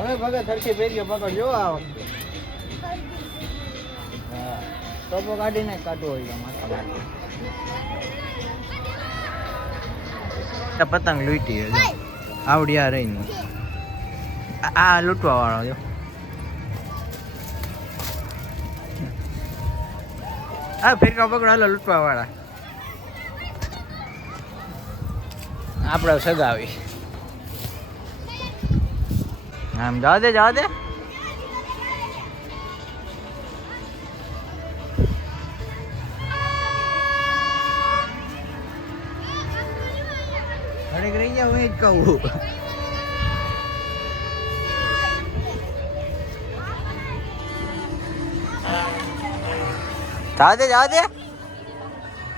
હવે ભગત સરખી પેરીઓ પકડજો આ વખતે. હા ટોપો કાઢીને કાઢવો હોય માથા માટે. પતંગ લૂંટી આવડી આ રહી આ લૂંટવા વાળો જો. આ ફિરકા પકડો હાલો લૂંટવા વાળા આપણે સગાવી. આમ જવા દે જવા દે. ઘડીક રહી જાવ હું જ કહું. જવા દે જવા દે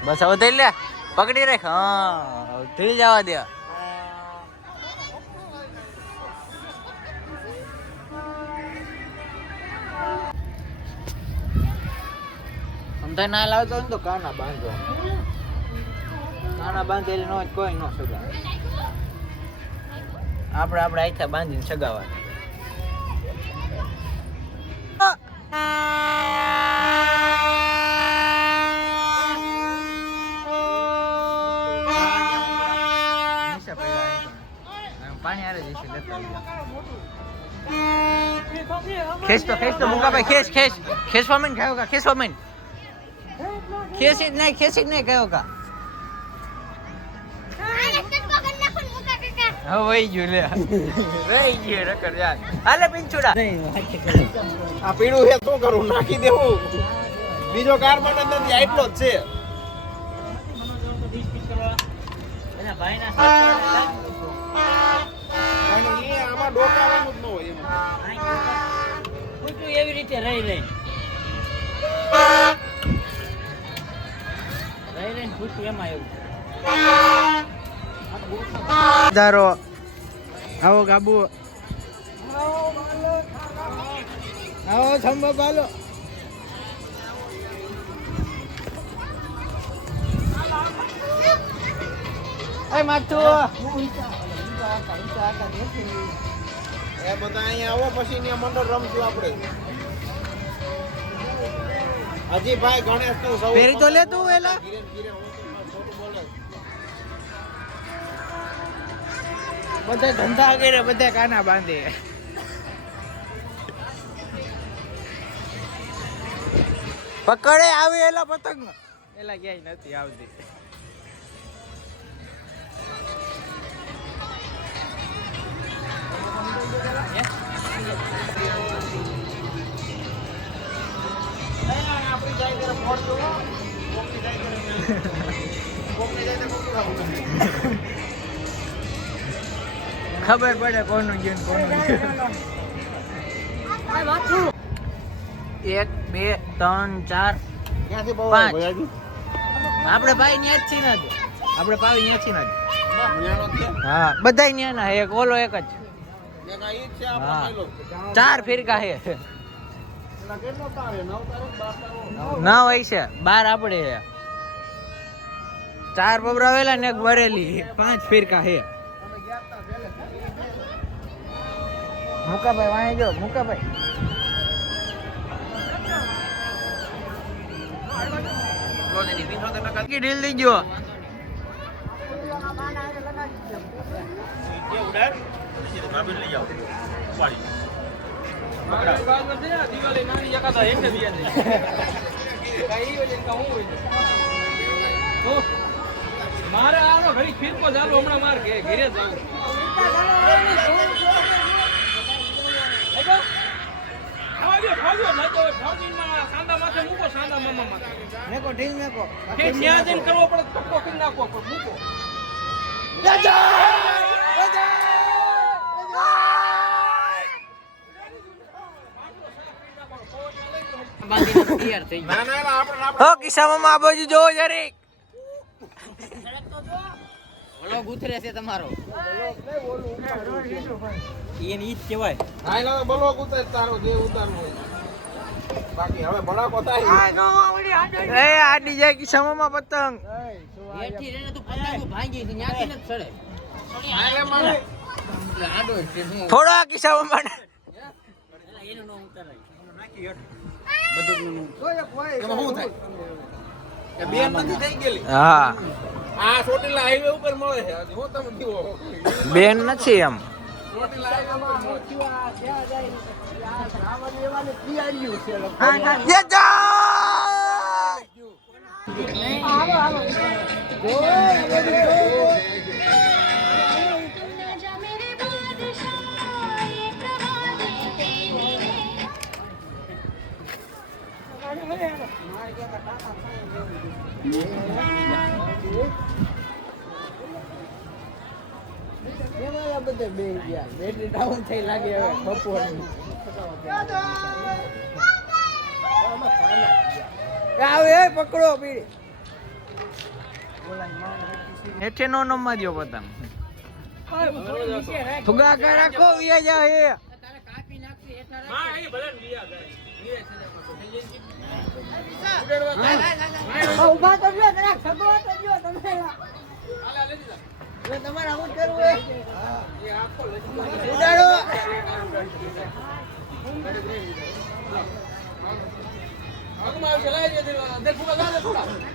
બસ હવે થઈ લે પકડી રાખ. હા થઈ જવા દે. સમતા ના લાવતો હોય ને તો કાના બાંધો. કાના બાંધેલી નો કોઈ ન સગાવે. આપણે આઈથા બાંધીને સગાવા. પાણી આરે જશે લેતા ખેંચ તો મુકા ભાઈ ખેંચ ખેંચવા માંડ ગયો કા ખેંચવા માંડ. ખેંચી જ નહીં ગયો કા. હવે વહી ગયું લે રહી ગયું રકર યાર. હાલે પિંચુડા આ પીળું હે તો કરું નાખી દેવું. બીજો કાર્બન નથી આટલો જ છે. એના ભાઈના આમાં ડોકાવાનું જ ન હોય એમાં એવી રીતે રહી પૂછ્યું એમાં એવું ધારો. આવો ગાબુ આવો છંબો બાલો. એ માથું એ બધા અહીંયા આવો પછી ને મંડળ રમશું આપણે. હજી ભાઈ ગણેશ નું સૌ પેરી તો લે તું એલા. બધા ધંધા કરે બધા કાના બાંધે. પકડે આવી એલા પતંગ એલા ક્યાંય નથી આવતી. ખબર પડે કોનું ગયું કોનું ગયું. 1 2 3 4 5 આપણે ભાઈ ન્યા જ છીએ ને. આપણે પાવી ન્યા છીએ ને. હા બધાય ન્યા ના એક ઓલો એક જ. હા 4 ફિરકા હે. ના હોય છે 12 આપણે 4 બબરાવેલા ને એક વરેલી 5 ફિરકા હે. મુકાભાઈ વાહે જો મુકાભાઈ. ઢીલ દઈ ગયો. મારે આનો ઘડી ફીરકો ચાલુ હમણાં માર કે ઘરે જાવ. સાંદા માથે મૂકો સાંદા મામા માથે મેકો ઢીલ મેકો કે ન્યા જઈને કરવો પડે ટક્કો કરી નાખવો પડે મૂકો. કિસ્સામાં આ બાજુ જોવો જરીક. ઓલો ગુથરે છે તમારો. એને ઈ જ કહેવાય. હા લો બોલો ઉતાર તારો જે ઉતારવો હોય. બાકી હવે બળાકો થાય. એ આડી જાય કિસ્સામાં પતંગ. એથી રેને તું પતંગ ભાંગી ન્યાથી ન ચડે. થોડા કિસ્સામાં એનું નો ઉતારાય. એમાં શું થાય કે બેન નથી થઈ ગયેલી હા આ ચોટીલા હાઈવે ઉપર મળે છે હજી હું તમે દીવો બેન નથી એમ ચોટીલા હાઈવે ઉપર મળે બેટરી ડાઉન થઈ લાગે હવે બપોરની. આવે પકડો પીડી. હેઠે નો નમવા દ્યો પતંગ ફુગા કા રાખો વિયા જા હે તારે કાપી નાખી એટલા હા એ ભલે ને બીયા જાય ઉભા કરજો જરા સગો કરજો તમે. તમારે આવું જ કરવું હોય ઉડાડો.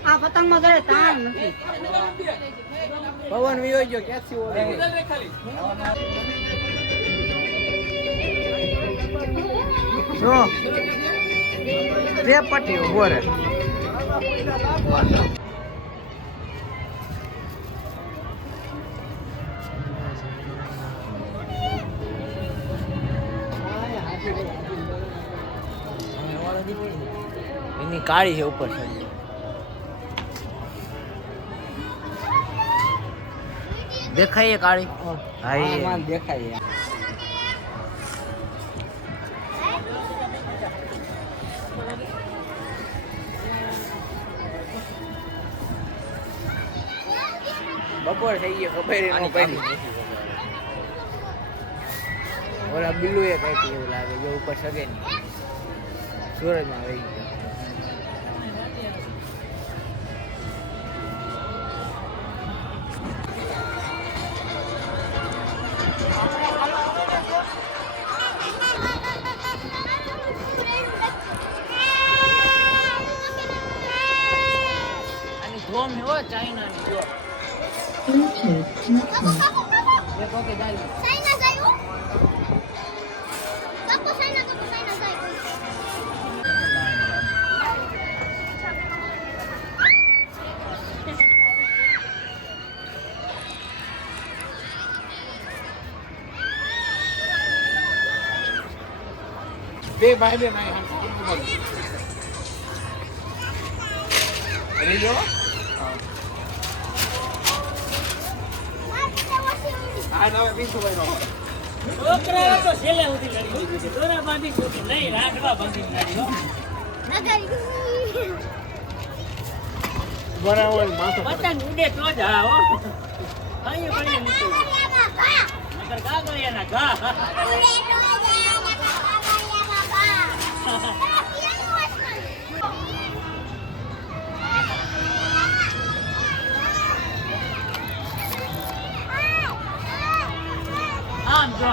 આ પતંગમાં કરે તાણ નથી. પવન વિયો ગયો ક્યાંથી ઓળે. શું તે પટ્ટી ઉભો રે એની કાળી છે ઉપર દેખાય કાળી હા એ દેખાય. બપોર થઈ ગયો ખબર ન પડી. ઓલા બિલ્લુ એ કઈક એવું લાગે જો ઉપર સગે નહીં સૂરજમાં વહી ગયો. આની ધોમ હો ચાઇનાની જો એક ઓકે જાય. બે ભાઈ બેન આયા અરે જો આ નવા બીસુભાઈ નો છોકરા તો છેલ્લે સુધી લડી દીધી છે. દોરા બાંધી છોકી નહીં રાખવા બાંધી નાડી હો. બરાબર માથો પતંગ ઉડે તો જ હા હો. અહીંયા પડીને નીકળી નકર કાગળિયાના ઘા. આમ જો